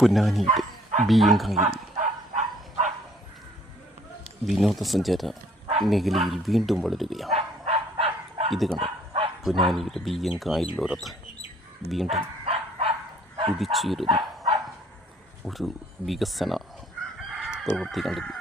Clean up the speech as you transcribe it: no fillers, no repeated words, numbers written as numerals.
പൊന്നാനിയുടെ ബീയങ്കായിൽ വിനോദസഞ്ചാര മേഖലയിൽ വീണ്ടും വളരുകയാണ്. ഇത് കണ്ടു, പൊന്നാനിയുടെ ബീയങ്കായലിലോരത്ത് വീണ്ടും ഉദിച്ചുയരുന്ന ഒരു വികസന പ്രവൃത്തി കണ്ടില്ല.